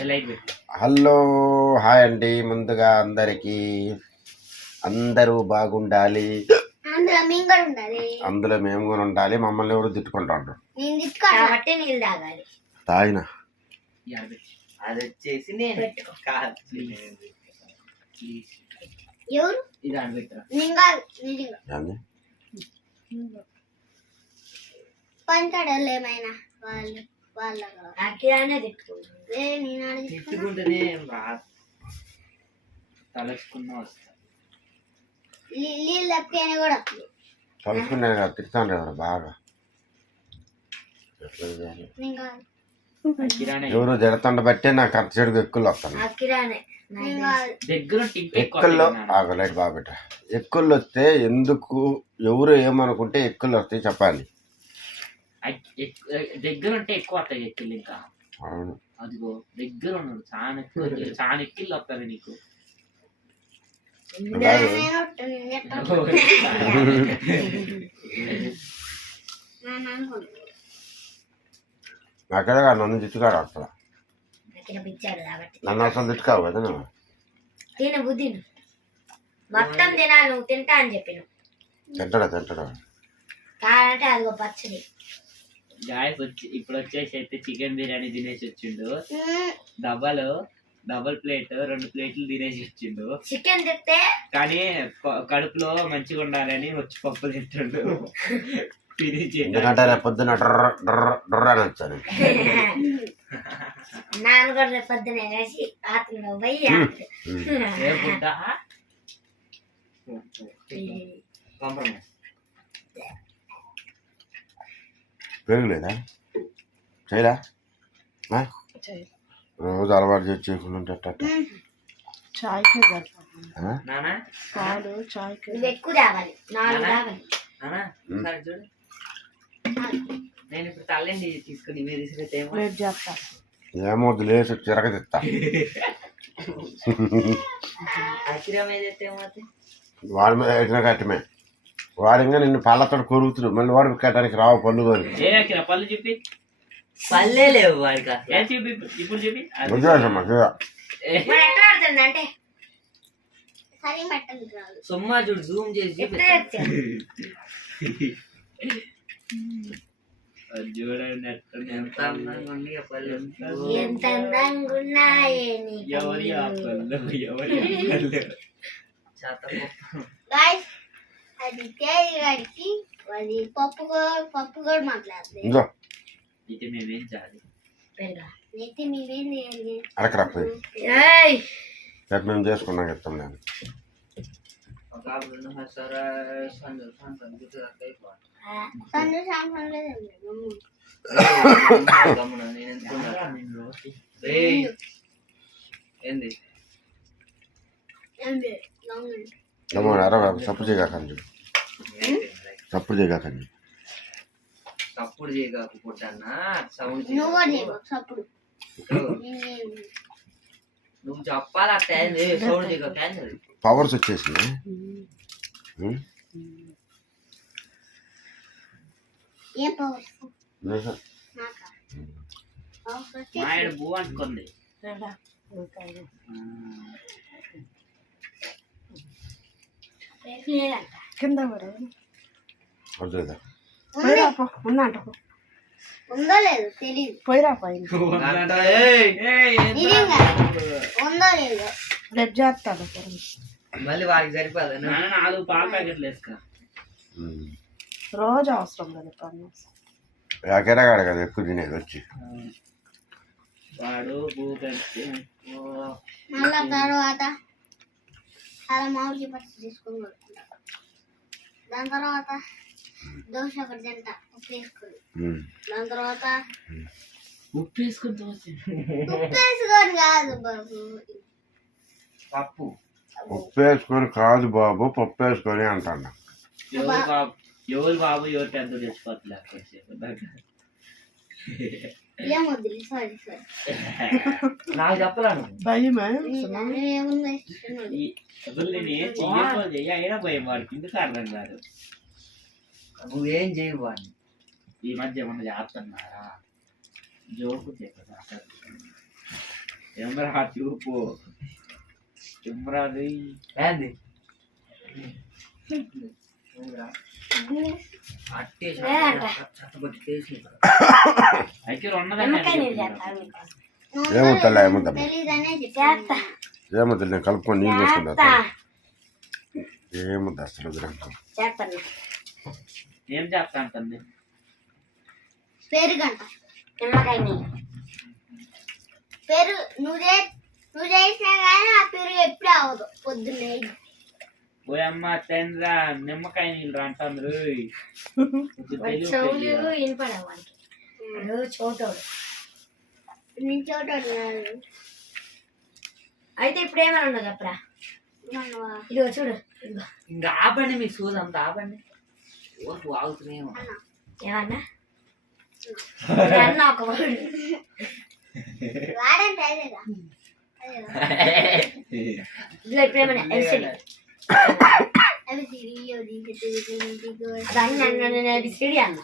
Hello hi అండి. ముందుగా అందరూ బాగుండాలి, అందులో మేము కూడా ఉండాలి. మమ్మల్ని ఎవరు తిట్టుకుంటాడు తాగిన అది వచ్చేసి నేను పంచాడేమైనా తిట్టుకుంటేనే తలచుకున్నా వస్తా తలుచుకునే తిడతాను కదా బాగా. ఎవరు తిడతండ బట్టే నాకు అంత చెడుకు ఎక్కువలు వస్తాను. ఎక్కుల్లో ఆగలేడు బాబిట. ఎక్కుళ్ళు వస్తే ఎందుకు ఎవరు ఏమనుకుంటే ఎక్కుళ్ళు వస్తాయి చెప్పాలి. దగ్గర ఉంటే ఎక్కువ వస్తాయి ఎక్కిళ్ళు. ఇంకా అదిగో దగ్గర ఉన్నాడు చాలా ఎక్కిళ్ళు వస్తుంది నీకు. నాకేదా నన్ను తిట్టుకాడు అసలు. నన్ను అసలు తిట్టుకావు కదా నువ్వు. తిన బుద్ధి మొత్తం తినాలి, నువ్వు తింటా అని చెప్పిన. తింటాడా కాదంటే అదిగో పచ్చడి. గాయస్ ఇప్పుడు వచ్చేసి అయితే చికెన్ బిర్యానీ తినేసి వచ్చిండు. డబల్ ప్లేట్ 2 ప్లేట్లు తినేసి వచ్చిండు. చికెన్ తింటే కానీ కడుపులో మంచిగా ఉండాలని వచ్చి పప్పు తింటుండు. ఎందుకంటే రేపు పొద్దున అని వచ్చాను. నాన్న కూడా రేపు పొద్దున వేసి ఆత్మలో పోయి పెరుగులేదా చేయరా? రోజు అలవాటు చేసి చేయకుండా ఎక్కువ తాగాలి. చూడు నేను ఇప్పుడు తల్లండి తీసుకుని మీరు తీసుకెళ్తే ఏమో లేచి తిరగతిస్తా. వాడి మీద వేసిన కట్టమే. వాడు ఇంకా నిన్ను పళ్ళతో కొరుగుతుడు. మళ్ళీ వాడు కట్టడానికి రావు పళ్ళు కొని పళ్ళు చెప్పి పల్లే లేవు వాడికి. ఇప్పుడు చెప్పి అంటే సుమ్మా చూడు జూమ్ చేసి చూడండి ఎంత అందంగా ఉంది ఆ పళ్ళు. ఎంత అందంగా ఉన్నాయే ఎవరి ఆ పళ్ళు ఎవరి అది తేలిగాడికి అది పప్పు కూడా మాట్లాడుతుంది. అయితే మేమేం చేయాలి? అయితే మేమేం చేయాలి? అడకరాపోయి మేము చేసుకున్నాం చెప్తాం. నేను ఏంది సప్పుడు చేయకండి, సప్పుడు చేయకండి. సప్పుడు చేయకపోతానా సౌండ్ నువ్వు చెప్పాలి. అట్టే సౌండ్ చేయక పవర్స్ వచ్చేసింది. మాయడు బూ అనుకుంది. కింద ఉందో లేదు తెలీదు. పోయిరా పైన ఉందో లేదు రేపు చేస్తాడు. మళ్ళీ వాడికి సరిపోదు. 4 పాల ప్యాకెట్లు వేసుకో. రోజు అవసరం కదా ఎక్కడగాడు కదా ఎక్కువ తినేది వచ్చి వాడు భూగర్తి. మళ్ళా తర్వాత అలా మామిడి పచ్చి తీసుకుని దాని తర్వాత దోశ ఒకటి తింటా ఉప్పు వేసుకొని. దాని తర్వాత ఉప్పు వేసుకొని కాదు బాబు పప్పు. ఉప్పు వేసుకొని కాదు బాబు పప్పు వేసుకొని అంటాను. ఎవరు బాబు ఎవరు పెద్ద తెచ్చిపోతులే. నాకు చెప్పలేను అయినా భయం వాడికి. ఎందుకు అర్థం కాదు. నువ్వేం చేయవు వాడిని. ఈ మధ్య ఏమన్నా చేస్తున్నారా? జోకు కెమెరా చూపు కెమెరాది ఏంది అట్టేసి చట్టబట్టి చేసి అయితే నిమ్మకాయ నీళ్ళు చేస్తా మీకు. ఏముంటలే ఏముంటా తెలీదనే చేస్తా ఏముంటలే నేను కలుపుకొని నీళ్ళు చేస్తా వేసుకుంటా ఏముంది అసలు గ్రంథం చేస్తాను. ఏం చెప్తా అంటుంది పెరుగంట నిమ్మకాయ నీళ్ళు పెరుగు నువ్వు చేసినా కానీ ఆ పెరుగు ఎప్పుడు అవ్వదు పొద్దున్నే. పోయమ్మ తండ్రా నిమ్మకాయ నీళ్ళు అంటారు చెవులు వినపడవు చోటోడు నేను చోటోడు అయితే ఇప్పుడు ఏమైనా ఉండదు చెప్పరా. ఇదిగో చూడు ఇదిగో ఇంకా ఆపండి మీ సూది అంతా ఆపండి ఓటు ఆగుతున్నాయేమో ఏమన్నా అన్న ఒక వాడంటే అదేగా ఇదిగో ఇప్పుడు ఏమన్నా ABCD అన్న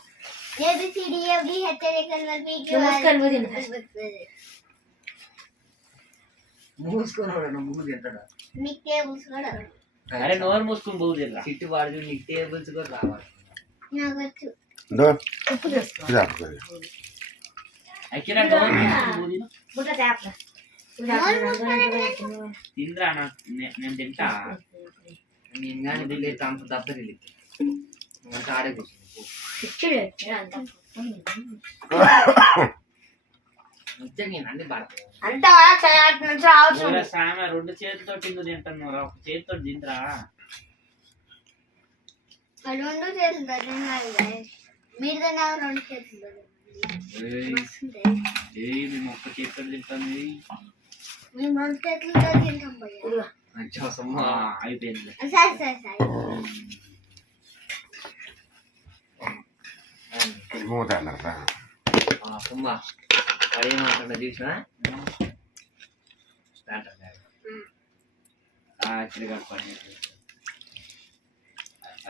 మూసుకొని మూడు తింటాడు అరే నోరు మూసుకుని పోదురా చిట్టు వాడు నీకు టేబుల్స్ కూడా రావాలి ఇదో ఉప్పు చేసుకో ఇది ఆపుకోండి. అక్కిరా నోరు మూసుకుని పోదినా బుట్ట తేపల తింద్రా నేను తింటా నేను కానీ వెళ్ళేది అంత దెబ్బ తెలియదు అంత ఆడే కూర్చుంది నేను అన్ని పడతాను అంతా నుంచి రావచ్చు. సామె రెండు చేతితో తిందు తింటున్నారా ఒక చేతితో తింద్రా రెండు చేతులు మీరు తిన్నా రెండు చేతులు మేము ఒక్క చేతితో తింటాను మేము రెండు చేతులతో తింటాం పోయా. అయిపోయింది సరే సరే సరే మూత అన్నారా అమ్మా అదేమాటండి చూసినా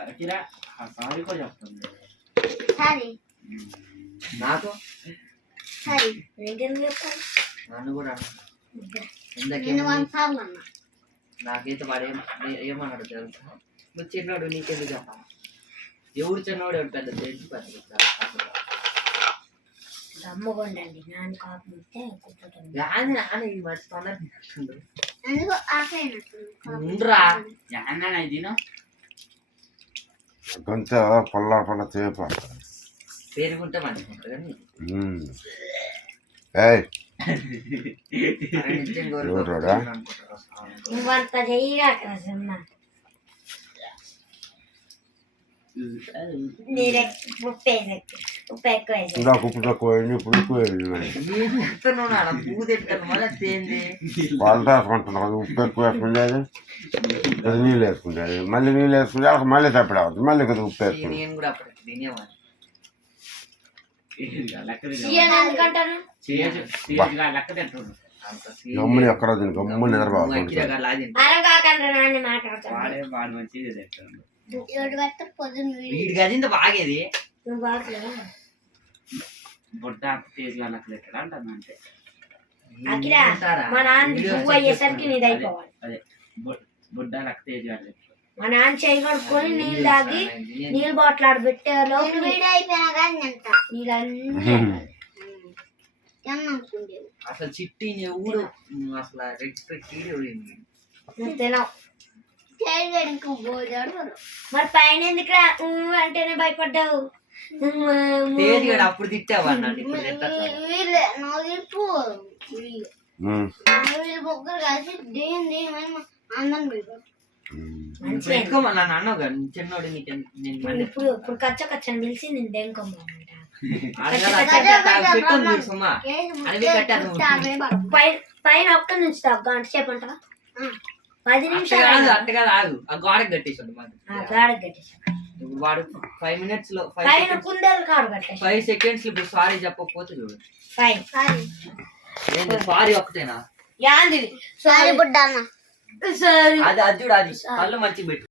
అరకిరా సారీ కూడా చెప్తుంది సరే నాకు సరే నీకెందుకు చెప్తాను నన్ను కూడా నేను 1 సార్లు అన్నా. నాకైతే వాడు ఏమన్నాడు తెలుసా నువ్వు చిన్నోడు నీకెందుకు చెప్పాలి ఎవరు చిన్నవాడు ఎవరు పెద్ద తెలిసి అమ్మగొండండి నాన్న కాపు ఇస్తే కూర్చోటం నాన్న ఈ మధ్య తొందర అందుకు ఆకలినట్టు ఉండరా అన్నా తిను కొంచెం పొల్ల చేప పేరుకుంటే మంచిగా ఉంటుంది కానీ ఏయ్ నువ్వంత చెయ్యగా కదమ్మా నీరే ఉప్పు ఎక్కువ వేసి ఇందాక ఉప్పు తక్కువ అయింది ఇప్పుడు ఎక్కువ అయింది నేను ఎత్తున్నాను పువ్వు తెట్టాను మళ్ళీ తేంది పాలు వేసుకుంటున్నాం కదా ఉప్పు ఎక్కువ వేసుకుండేది అది నీళ్ళు వేసుకుండేది మళ్ళీ నీళ్ళు వేసుకుంటే వాళ్ళకి మళ్ళీ తప్పడం అవుతుంది మళ్ళీ కదా ఉప్పు వేసుకుంది నేను కూడా అప్పుడు తినేవాడిని ఎందుకంటాను లెక్క తింటున్నాడు గమ్ముని ఎక్కడ దీని గమ్ముని నిద్రబాబు అరగాకండ్రా నాన్న మాట్లాడతాను వాడే వాడు మంచిది తింటాడు వీడికి అది ఇంత బాగేది నువ్వు బాగా బుడ్డ తేజ్గా లెక్క తింటాడు అంటాను అంతే అఖిల మా నాన్న పువ్వు అయ్యేసరికి నీది అయిపోవాలి. అదే బుడ్డ లెక్క తేజ్గా మా నాన్న చేయి కడుక్కొని నీళ్ళు తాగి నీళ్ళు బాటిల్ ఆడ పెట్టే లోపల అసలు చిట్టి ఎవడు అసలు రెస్పెక్ట్ తినవు మరి పైన ఎందుకు అంటేనే భయపడ్డావు. తేజ్ అప్పుడు తిట్టావా నన్ను ఇప్పుడు ముగ్గురు కలిసి దేని అందరం ఎక్కువ నన్ను అన్నావు కదా చిన్నోడు నీకు ఇప్పుడు ఇప్పుడు కచ్చ కచ్చని పిలిచి నేను దేనికోమంట పైన ఒక్క నుంచి గంట సేపు అంటావా 10 నిమిషాలు అట్టగా ఆగు ఆ గోడకి కట్టేసాడు గాడకు కట్టేసాడు వాడు 5 minutes లో పైన కుందేలు కాడు కట్టేసాడు 5 seconds ఇప్పుడు సారీ చెప్పకపోతే చూడు ఫైన్ సారీ ఒక్కటేనా యాంది సారీ బుడ్డ అన్న సారీ అది చూడు అది కళ్ళు మంచిగా పెట్టు